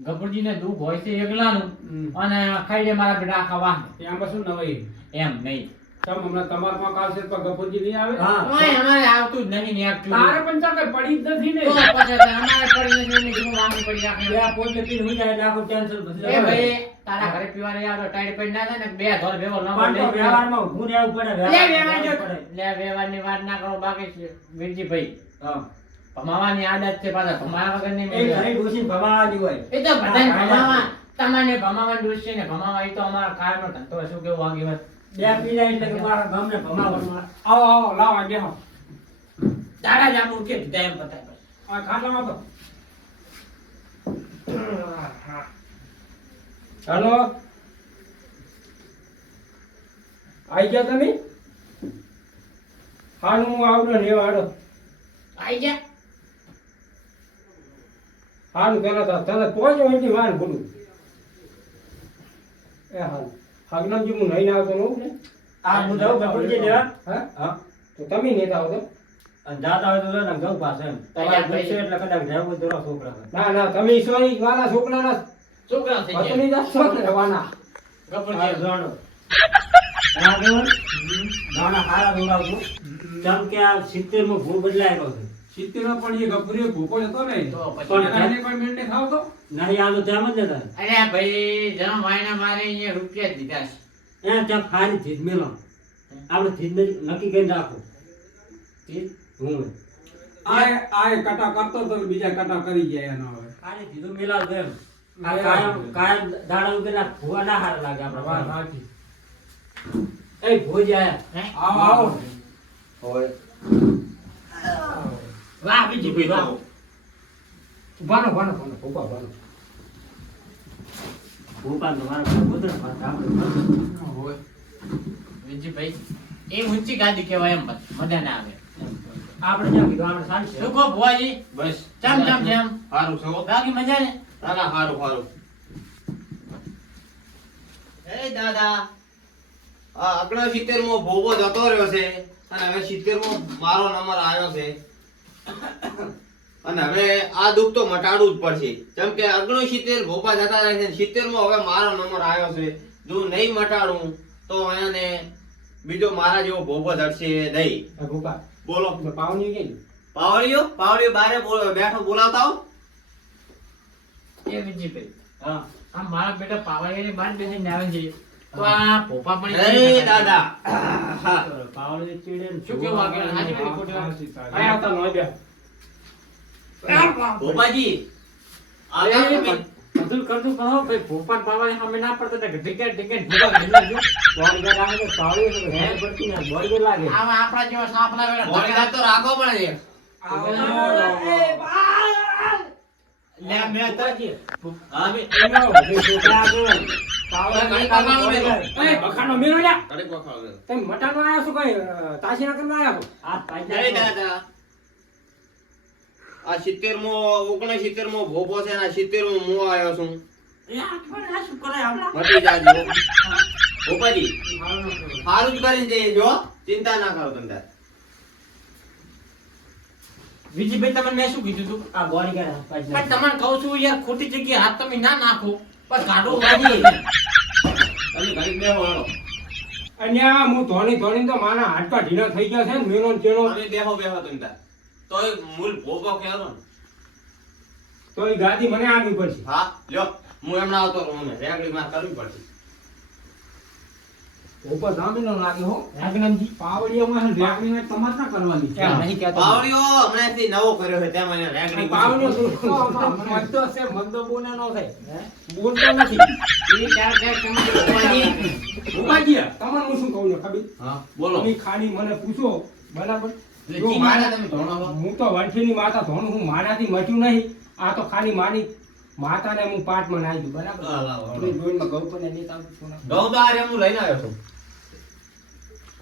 ગભુરજીને દુઃખ હોય છે એકલાનું. અને ખાઈ લે મારા બેટા ખાવા વાહ એમાં શું નવાઈ? એમ નહીં. ચમ હમણાં તમારમાં કાવશે તો ગફુરજી નહીં આવે? ઓય, અમારે આવતું જ નહીં ને તારે પણ ચાલ પડી જ નથી ને. તો પછી અમારે પડી નથી એટલે શું વાંધો પડી આપણે? બે પોતે પીને હુઈ જાય એટલે આખું cancel પછી એ ભાઈ તારા ઘરે પીવા લઈ આવો તો પડી ના થાય ને બે ધોર ભેગો ન પણ વ્યવહારમાં ઊભું રહેવું પડે, લે, વ્યવહાર જો- લે, વ્યવહારની વાત ના કરો બાકી છે. વીરજીભાઈ, હા. ભમાવાની આદત છે પાછા ભમાવા વગર નહીં એ ઘણી ડોસી ભમાવાની હોય. એ તો બધાને ભમાવા. તમને ભમાવાની ડોસી ને ભમાવા એ તો અમારા કાયમ ધંધો શું કેવું આગેવાન? બે પી એટલે કે મારા ગામને ભમાવાનું. આવો આવો લાવો બેહો. તારા જ આપણું કે દીધા એમ બતાય. આ ખાટલામાં તો હલો? આઈ ગયા તમે? હાલ હું આવડો ને આવી આઈ જા. પેલા તરત તને પહોંચો એની વાર ભૂલું એ હાલ. હગનમજી હું નહીં આવતો નવું ને. આ હું જાઉં દેવા હા? હા. તો તમે નહીં આવતો અને જાતા હોય તો જાઉં પાછો એમ. તમારે. પૂછશે એટલે કદાચ રહેવું દોરો છોકરા ના ના તમે ઈશ્વરી મારા છોકરાના છોકરા થઈ ગયા. પત્ની દસ છોકરા રહેવાના ગફુરજી. જાણો આગળ નાના હારા દોરાવજો કેમ કે આ સિત્તેરમાં ભૂ બદલાયેલો છે. સિત્તેર પણ એ ગભરીયો ભૂકો જતો ને તો પછી પણ એને મેંડે ખાવ તો. નહીં આ તો તેમ જ હતા અરે ભાઈ જમ વાયના મારે અહીંયા રૂપિયા દીધા છે. એ ત્યાં ખારી ધીજ મેલો. આપણે નક્કી કરીને રાખો. ધીજ હું. આ આ કટા કરતો તો બીજા કટા કરી ગયા એનો હવે. ખારી ધીધું મેલાવજો એમ. આ કાયમ કાયમ દાડા ભૂવા ના હારા લાગે આપણે વાત. સાચી. એ ભોજ આયા. હે? આવો આવો. બીજી ભાઈ વાહ ભાનો ભાનો ભાનો ભૂપા ભાનો ભૂપા તો મારા પુત્ર પાસે આપણે હોય. બીજી ભાઈ એ ઊંચી ગાદી કહેવાય એમ બસ મજા ના આવે. આપણે જ્યાં કીધું આપણે સારું છે? શું ભુવાજી? બસ ચમ ચમ ચમ સારું છે? બાકી મજા ને ના ના સારું સારું એ દાદા આ આગળ સિત્તેર મો ભોગો જતો રહ્યો છે અને હવે સિત્તેર મો મારો નંબર આવ્યો છે. અને હવે આ દુઃખ તો મટાડવું જ પડશે. જેમ કે અગણો સિત્તેર ભોપા જતા રહે છે સિત્તેર મો હવે મારો નંબર આવ્યો છે. જો નહીં મટાડું તો એને બીજો મારા જેવો ભોપો જડશે નહીં. ભોપા બોલો. પાવણી કે પાવડીઓ પાવડીઓ બારે બેઠો બોલાવતા હો. એ બીજી ભાઈ હા. આ મારા બેટા પાવાડીની બાર બેસીને આવે છે. તો આ ભોપા પણ દાદા હા. પાવડી ચીડે ને શું કેવું આગળ? હાજી પેલી ખોટી વાત. આયા હતા નો બે ભોપાજી આ બધું કરતું કરો. ભાઈ પોપા પાવાડી સામે ના પડતો હતા કે ટિકિટ ટિકિટ ભૂગા ઘરના જો. બોડીગાર્ડ આવે તો પાવડી હે પડતી ને લાગે. આવા આપણા જેવા સાપલા બોડીગાર્ડ તો રાખવો પડે છે લે મેં હા છોકરા આગળ મટાનો કઈ? કરવા આ સિત્તેર મો ઓગણ મો ભોપો છે ને સિત્તેર મો આવ્યો છું. મટી જાજો. ભોપાજી સારું જ કરીને જઈએ જો. ચિંતા ના કરો તમે. વિજયભાઈ તમને મેં શું કીધું તું? આ બોરી હાથ પણ તમને કહું છું યાર ખોટી જગ્યાએ હાથ તમે ના નાખો પણ ગાડો વાગી તમે ઘડીક બેહો હેડો. અન્યા હું ધોની ધોની તો માના હાડકા ઢીલા થઈ ગયા છે ને મેનો ચેનો તેનો તમે બેહો બેહો તમે તાર. તો મૂળ ભોગો કેરો ને. તો એ ગાડી મને આવી પડશે. હા લ્યો. હું એમના આવતો રહું ને. રેગડી માં કરવી પડશે. ઉપર જામીનો લાગે હો. રાગનંદજી પાવડીઓમાં રેગણીને તમારે ના કરવાની. નહીં કહેતો? પાવડીઓ હમણાંથી નવો કર્યો છે તેમાં એને રેગડી પાવડીઓ મદ્દો છે મદ્દો બોને નો થાય. બોલતો નથી. એ ચાર ચાર તમે ભુવાજી, ઉપાજી તમને હું શું કહું છું ખબર? હા બોલો. તમે ખાલી મને પૂછો બરાબર? હું. તો વંશીની માતા ધોણ હું માનાથી મચ્યું નહીં. આ તો ખાલી માની માતાને હું પાઠમાં નાઈ દઉં બરાબર. તમે જોઈને ગૌ પણ નહીં. આવતું છું ઘઉં તો આ રે હું લઈને આવ્યો છું.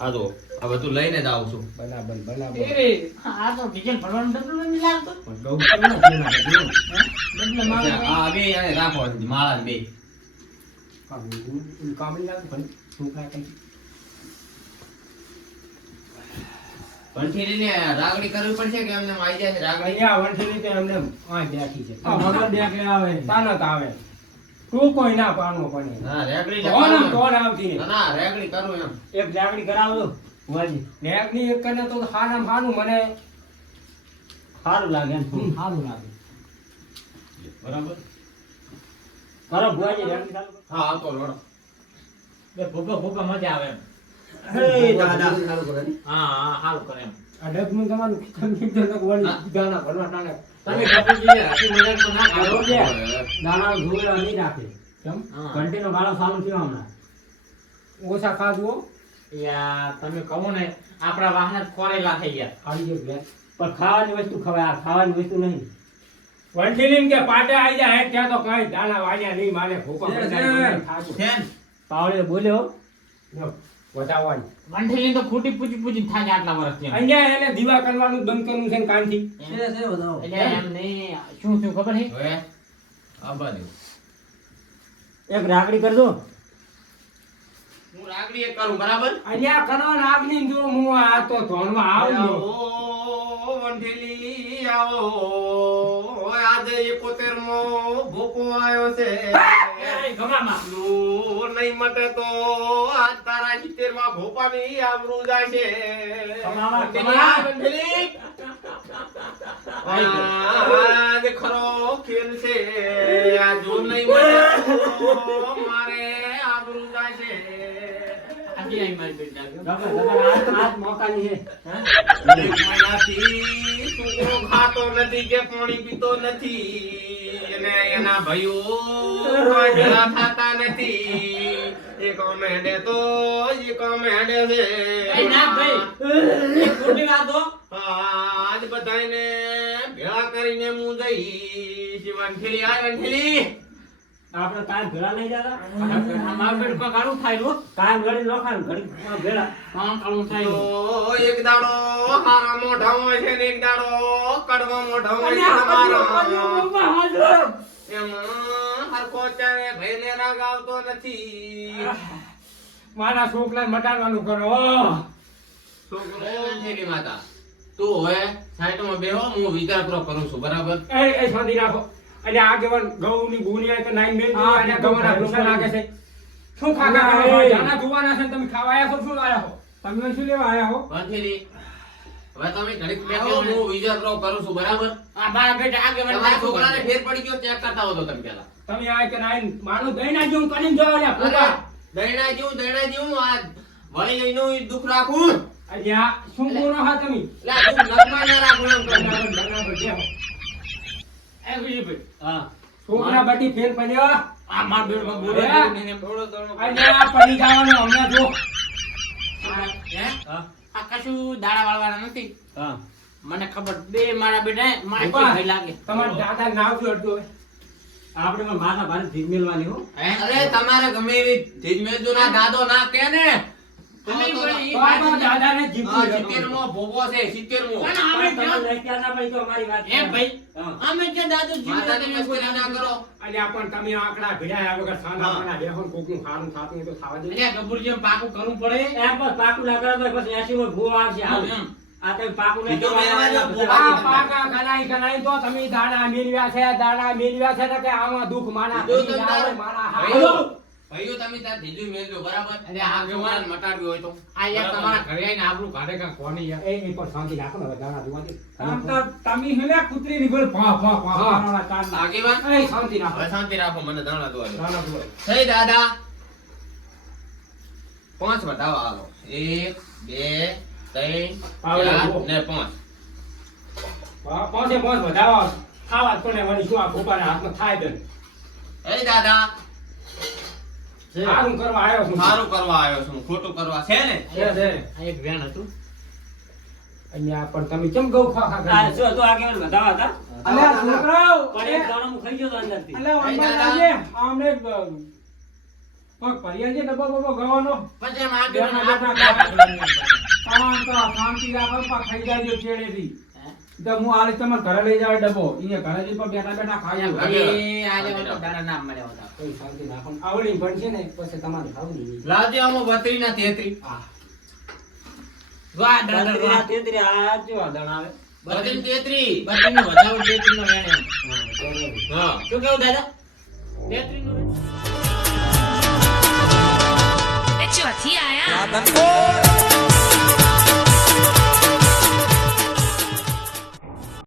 આ જો આ બધું લઈને જ આવું છું. બરાબર બરાબર. આ તો ડીઝલ ભરવાનું ડબલું નથી લાગતો પણ આ બે રાખો માળા બે. કામ કામ નહીં લાગતું શું કાંઈ. કંઈ. રાગડી કરવી પડશે કે એમને આવી જાય છે રાગડી? અહીંયા વંઠેલી તો એમને આ બેઠી છે. આ વગર ડેકે આવે તાનત આવે. તું કોઈ ના પાડવો પડે. હા રેગડી કોણ કોણ આવતી ના, ના રેગડી કરવું એમ. એક જાગડી કરાવજો. વાજી. નેકની એક કને તો હાનામ હાનું મને સારું લાગે સારું લાગે. બરાબર? કરો ભુવાજી રેગડી ચાલુ હા આવતો લોડો બે ભૂકો ભૂકો મજા આવે એમ. તમે ઓછા કહો ને આપણા વાહન જ ખોરેલા થઈ ગયા. પણ ખાવાની વસ્તુ ખવાય આ ખાવાની વસ્તુ નહીં. વંઠેલીને કે પાટે આવી જાય હે, ત્યાં તો કઈ દાણા વાગ્યા નહીં ભૂકો. મને ને? પાવડે બોલ્યો વધાવવાની. મંઠેલી તો ખૂટી પૂછી પૂછી થાય આટલા વર્ષથી અહીંયા એને દીવા કરવાનું બંધ કરવું છે ને કાનથી. એટલે એમ નહીં શું થયું ખબર છે હવે આબા દો એક રાખડી કરજો. હું રાગડી એક કરું બરાબર? અહીંયા કરો ને જો હું આ તો ધોનમાં આવજો આવો વંઠેલી આવો. આજે એકોતેરમો ભૂકો આવ્યો છે. એ ગમામાં. નું નહીં મટે તો આજ તારા સિત્તેરમાં ભોપાની આબરૂ જાય છે આ આજ ખરો ખેલ છે. આ જો નહીં મટે મારે આબરૂ જાશે. આઈ મારી બેટી ગમે, આજ આજ મોકાની છે. એક મહિનાથી ખાતો નથી કે પાણી પીતો નથી. અને એના ભાઈઓ કોઈ ભેળા થતા નથી. એક અમે હેડે તો એક અમે છે. એ ના ભાઈ એ ખોટી વાતો આજ બધાયને ભેળા કરીને હું જઈશ. વંઠેલી આ વંઠેલી આપણે કાંઈ ભેળા નહીં જતા. આ મારા બેટ પર કાળું થાય લો કાંઈ ઘડી નોખાય ઘડી આ ભેળા. હા કાળું થાય. તો એક દાડો હારા મોઢા હોય છે ને એક દાડો કડવા મોઢા હોય છે તમારા. એમાં હરખો ચારે ભાઈને રાગ આવતો નથી. મારા છોકરાને મટાડવાનું કરો. છોકરો અંજેલી માતા. તું હવે સાઈડમાં બેહો હું વિચાર કરો કરું છું બરાબર? એ એ શાંતિ રાખો. અને આ ગવન ઘઉંની ગુનિયા તો નાઈ મેલ હા, અને તો ગવના ભૂસા નાખે છે. શું ખાખા કરો જાના જોવાના છે તમે ખાવા આયા છો? શું આયા હો? તમે શું લેવા આયા હો? અંજેલી હવે તમે ઘડીક બેહો હું વિચાર પૂરો કરું છું બરાબર? આ મારા બેટા મને તમારા નાખું છોકરાને ફેર પડી ગયો ચેક કરતા હતો તમે પેલા તમે આ કે નાઈ માનું દઈ ના જેવું કરીને જાઓ ને પૂરા દૈણા જેવું દૈણા જેવું આ વળી એનું દુઃખ રાખું. અને શું ગુનો હા તમે? લા તું લગમાં ના રાખું બરાબર, બરાબર, બેહો. હા. છોકરા બટી ફેર પડ્યો. આ મારા બોલે હે? જેવું નહીં ને થોડો થોડો આ પડી જવાનું હમણાં જો. આ- હે? હા. આ કશું દાડા વાળવાના નથી. હા. મને ખબર બે મારા બેટા મારે. ભય લાગે. તમારા દાદા નાવ શું હતું આપણે પણ માથા ભારે ધીજ મેળવાની હો. અરે તમારે ગમે એવી ધીજમેજો ના દાદો ના કે ને. તો અમે તો- પણ ઈ તો આ તો દાદાને જીભ હા, લગાવો. સિત્તેરમો ભોગવો છે સિત્તેરમો પણ અમે પણ જો- તમે રસ્તા ના પડી તો અમારી વાત એ ભાઈ હા. અમે જે દાદુ માતાની જીવે મસ્કરી ના કરો અને આ પણ તમે આંકડા ભીડાયા વગર સાંધા હા. પાના બેહો ને કોકનું ખાવાનું ખાતું હોય તો ખાવા દે એટલે ગબુરજી એમ પાકું કરવું પડે એમ પણ પાકું ના કરે તો પછી એસી માં ભૂ આવશે હા, હાલ. એમ. આ તમે પાકું નહીં બીજું કરવા મેળવા આવ્યા જાઓ, બધા ભૂવા. આ પાકા ગણાઈ ગણાઈ તો તમે દાણા મેળવ્યા છે દાડા મેળવ્યા છે ને કે આમાં દુઃખ માના બીજું ભાઈઓ, તમે તાર ધીજું મેલજો બરાબર? અને આ આ મટાડ્યો હોય તો. આ યાર તમારા ઘરે આવીને આપણું કાઢે કા કોની યાર? એ એ પણ શાંતિ રાખો ને દાણા જોવા દે. આમ તો તમે હેલે કૂતરીની બોલ ભા ભા ભા દાણા ચાંદના. આગેવાન? એ શાંતિ રાખો. શાંતિ રાખો મને દાણા દો. દાણા જોવા દે. થઈ દાદા. પાંચ બતાવો આલો એક બે ત્રણ ચાર ને પાંચ. પા- પાંચે પાંચ બતાવો. આ વાત કોને મને શું આ ભોપાના હાથમાં થાય છે એ દાદા. સારું કરવા આવ્યો છું. સારું કરવા આવ્યો છું. ખોટું કરવા છે ને? છે, છે. એક વેણ હતું. અહીંયા પણ તમે કેમ ગૌ ખા ખા જો તો આગેવાન બતાવા હતા? અલ્યા છોકરાઓ, પણ એક દાણો ખાઈ ગયો તો આમને પગ ભર્યા છે ડબ્બો બબ્બો ગવાનો. પછી શાંતિ રાખો પાછા ખાઈ જાજો ચેડેથી. તો હું આ રીતે ઘરે લઈ જાવ ડબ્બો. અહીંયા ઘરે જઈને પણ બેઠા બેઠા ખાઈ એ આલે વખત દાડા નામ મળ્યો હતા. કોઈ શાંતિ રાખો. આવડી પણ છે ને પછી તમારે ખાવું નહીં લાવજો આમો 32 33 હા. વાહ દાડા વાહ. 33 આ જો દાડા આવે. બત્રીસ તેત્રી. બત્રીસ નો વધારો તેત્રીસ નો વેણ હા શું કેવું દાદા? તેત્રીસ નો ચોથી આયા.